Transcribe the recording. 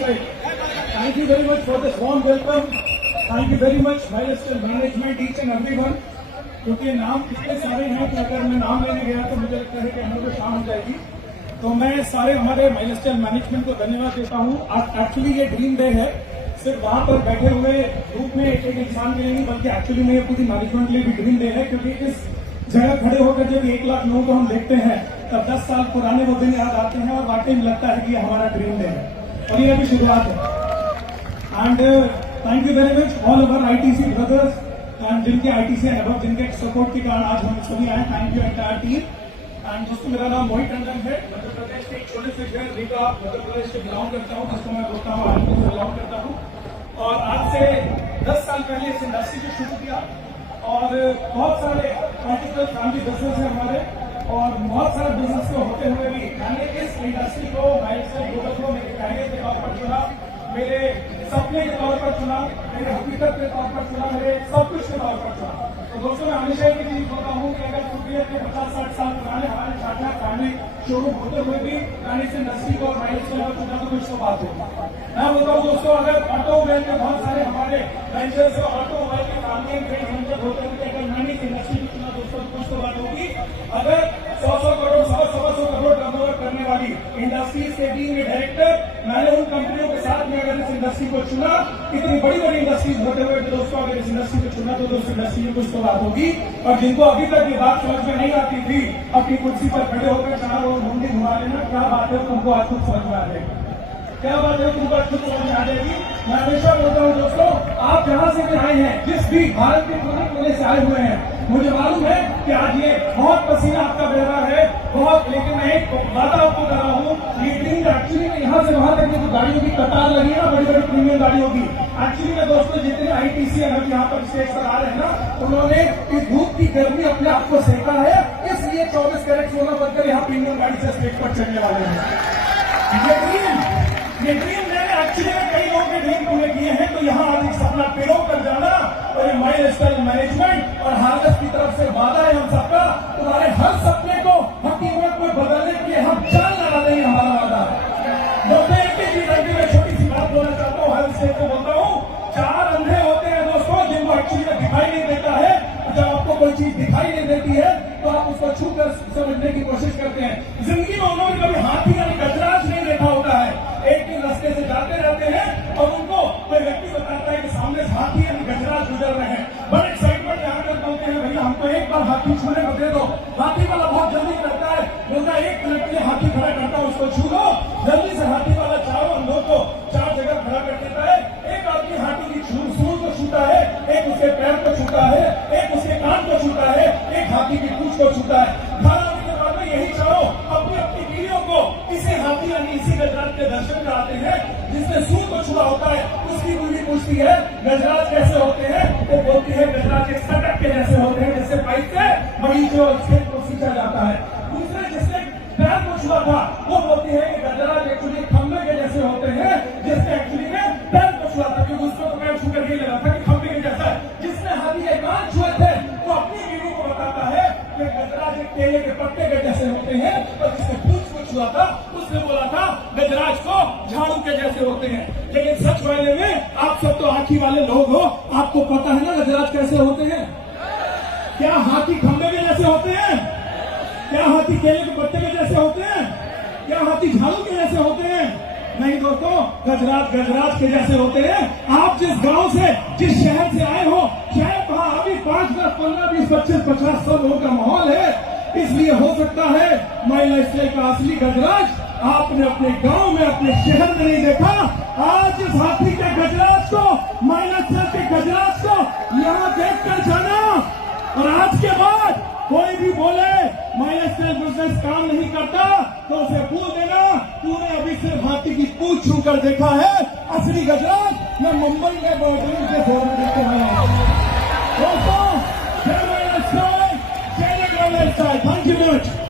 side. Thank you very much for this warm welcome. Thank you very much, Milestone Management, each and everyone. क्योंकि नाम इतने सारे हैं कि अगर मैं नाम लेने गया तो मुझे लगता है कि हम लोग शाम हो जाएगी। तो मैं सारे हमारे माइलस्टोन मैनेजमेंट को धन्यवाद देता हूँ। एक्चुअली ये ड्रीम डे है, सिर्फ वहाँ पर बैठे हुए ग्रुप में एक इंसान के लिए नहीं, बल्कि एक्चुअली में पूरी मैनेजमेंट के लिए भी ड्रीम डे है। क्योंकि इस जगह खड़े होकर जब 1 लाख लोगों को हम देखते हैं तब 10 साल पुराने वो दिन याद आते हैं और वाकई में लगता है कि ये हमारा ड्रीम डे है और ये अभी शुरुआत है। And thank you very much all over ITC brothers and जिनके आईटीसी एंड अबव जिनके सपोर्ट के कारण आज हम सभी आए। Thank you entire team. And दोस्तों, मेरा नाम मोहित टंडन है। मध्य प्रदेश के एक छोटे से शहर रीवा मध्य प्रदेश से बिलोंग करता हूँ, जिसको मैं बोलता हूँ आईटी से बिलोंग करता हूँ। और आज से 10 साल पहले इस इंडस्ट्री को शुरू किया और बहुत सारे मल्टीपल फैमिली बिजनेस है हमारे और बहुत सारे बिजनेस को होते हुए भी मैंने इस इंडस्ट्री को माइलस्टोन ग्लोबल को मेरे कैरियर के तौर पर चुना, मेरे सपने के तौर पर चुना, मेरे हकीकत के तौर पर चुना, मेरे सब कुछ के तौर पर चुना। तो दोस्तों, मैं हमेशा एक चीज बोलता हूँ कि अगर कुरियर के 50-60 साल पुराने हमारे चाचा फैमिली शोरूम होते हुए भी मैंने इस इंडस्ट्री को और माइलस्टोन को चुना तो कुछ तो बात होगी। मैं बोलता हूँ दोस्तों, अगर ऑटोमोबाइल के बहुत सारे हमारे वेंचर्स और ऑटोमोबाइल के फैमिली एंड ट्रेड वेंचर होते हुए अगर मैंने इस इंडस्ट्री को चुना दोस्तों कुछ तो बात होगी। अगर 100 करोड़ 100 करोड़ टर्नओवर करने वाली इंडस्ट्रीज के टीम के डायरेक्टर मैंने उन कंपनियों के साथ में अगर इस इंडस्ट्री को चुना, इतनी बड़ी बड़ी इंडस्ट्रीज होते हुए दोस्तों अगर इस इंडस्ट्री को चुना तो दोस्तों इंडस्ट्री में कुछ तो बात होगी। और जिनको अभी तक ये बात समझ में नहीं आती थी, अपनी कुर्सी पर खड़े होकर चारों ओर मुंडी घुमा लेना, क्या बात है तुमको आज कुछ समझ में आ जाएगी, क्या बात है तुमको आज कुछ समझ में आ जाएगी। मैं हमेशा बोलता हूँ दोस्तों, आप जहां से भी आए हैं, जिस भी भारत के कोने कोने से आए हुए हैं, मुझे मालूम है कि आज ये बहुत पसीना आपका बह रहा है बहुत, लेकिन मैं एक वादा आपको कर रहा हूँ, ये ड्रीम एक्चुअली में यहाँ से वहां तक जो गाड़ियों की कतार लगी है ना, बड़ी बड़ी प्रीमियम गाड़ियों की, एक्चुअली में दोस्तों जितने आईटीसी अगर यहाँ पर स्टेज पर आ रहे हैं ना, उन्होंने इस धूप की गर्मी अपने आप को सेका है, इसलिए 24 कैरेट सोना बनकर यहाँ प्रीमियम गाड़ी से स्टेज पर चढ़ने वाले हैं। ये ड्रीम मैंने एक्चुअली में कई लोगों के ड्रीम पूरे किए हैं। तो यहाँ आज एक सपना पेड़ों कर जाना और ये माइलस्टोन मैनेजमेंट और हार्वेस्ट की तरफ से वादा है हम सबका, तुम्हारे हर सपने को हकीकत में बदलने के लिए हम जान लगा देंगे, हमारा वादा है। दोस्तों, एक ही चीज अभी मैं छोटी सी बात बोलना चाहता हूँ, हर स्टेज को बोलता हूँ, 4 अंधे होते हैं दोस्तों जिनको एक्चुअली में दिखाई नहीं देता है। जब आपको कोई चीज दिखाई नहीं देती है तो आप उसको छू कर समझने की कोशिश करते हैं। जिंदगी में उन्होंने कभी हाथी यानी गजराज नहीं देखा होता है, एक दिन रास्ते से जाते रहते हैं और उनको कोई व्यक्ति बताता है कि सामने से हाथी यानी गजराज गुजर रहे हैं, बड़े एक्साइटमेंट यहाँ कर बोलते हैं भैया हमको एक बार हाथी छूने को दे दो। हाथी वाला बहुत जल्दी करता है, बोलता है 1 मिनट के लिए हाथी खड़ा करता है, उसको छू लो। जल्दी से हाथी वाला चारों लोग को 4 जगह खड़ा कर देता है। एक आदमी हाथी की सूंड को छूता है, एक उसके पैर को छूता है, एक उसके कान को छूता है, एक हाथी की पूंछ को छूता है। घर आने के बाद में यही चारों अपनी अपनी बीवियों को इसी हाथी यानी इसी गजराज के दर्शन कराते हैं। जिसने सूंड को छुआ होता है उसकी बीवी पूछती है गजराज कैसे होते हैं, वो बोलती है गजराज एक सटक के जैसे होते हैं, जैसे पाइप से बगीचे और खेत को सींचा जाता है। दूसरे जिसने पैर को छुआ था वो बोलती है कि गजराज एक्चुअली खंबे के जैसे होते हैं, जिसने एक्चुअली में पैर को छुआ था क्योंकि उसको तो पैर छू करके लगा था कि खंबे के जैसा है। जिसने हाथी के कान छुए थे वो अपनी बीवी को बताता है कि गजराज एक केले के पत्ते के जैसे होते हैं, और जिसने पूंछ को छुआ था उसने बोला था गजराज को झाड़ू के जैसे होते हैं। लेकिन सच मायने में आप सब तो आंखी वाले लोग हो, आपको पता है ना गजराज कैसे होते हैं। क्या हाथी खंबे के जैसे होते हैं? क्या हाथी केले के पत्ते के जैसे होते हैं? क्या हाथी झाड़ू के जैसे होते हैं? नहीं दोस्तों, गजराज गजराज के जैसे होते हैं। आप जिस गांव से जिस शहर से आए हो, शायद वहां अभी 5, 10, 15, 20, 25, 50, 100 लोगों का माहौल है, इसलिए हो सकता है माइलस्टोन का असली गजराज आपने अपने गांव में अपने शहर में नहीं देखा। आज इस हाथी के गजराज को, माइलस्टोन के गजराज को यहाँ देख कर जाना, और आज के बाद कोई भी बोले माइलस्टोन बिजनेस काम नहीं करता तो उसे भूल देना। तूने अभी सिर्फ हाथी की पूंछ छू कर देखा है, असली गजराज मैं मुंबई के बॉर्डर के फोरम देखते हैं। दोस्तों, जय माइलस्टोन, जय माइलस्टोन।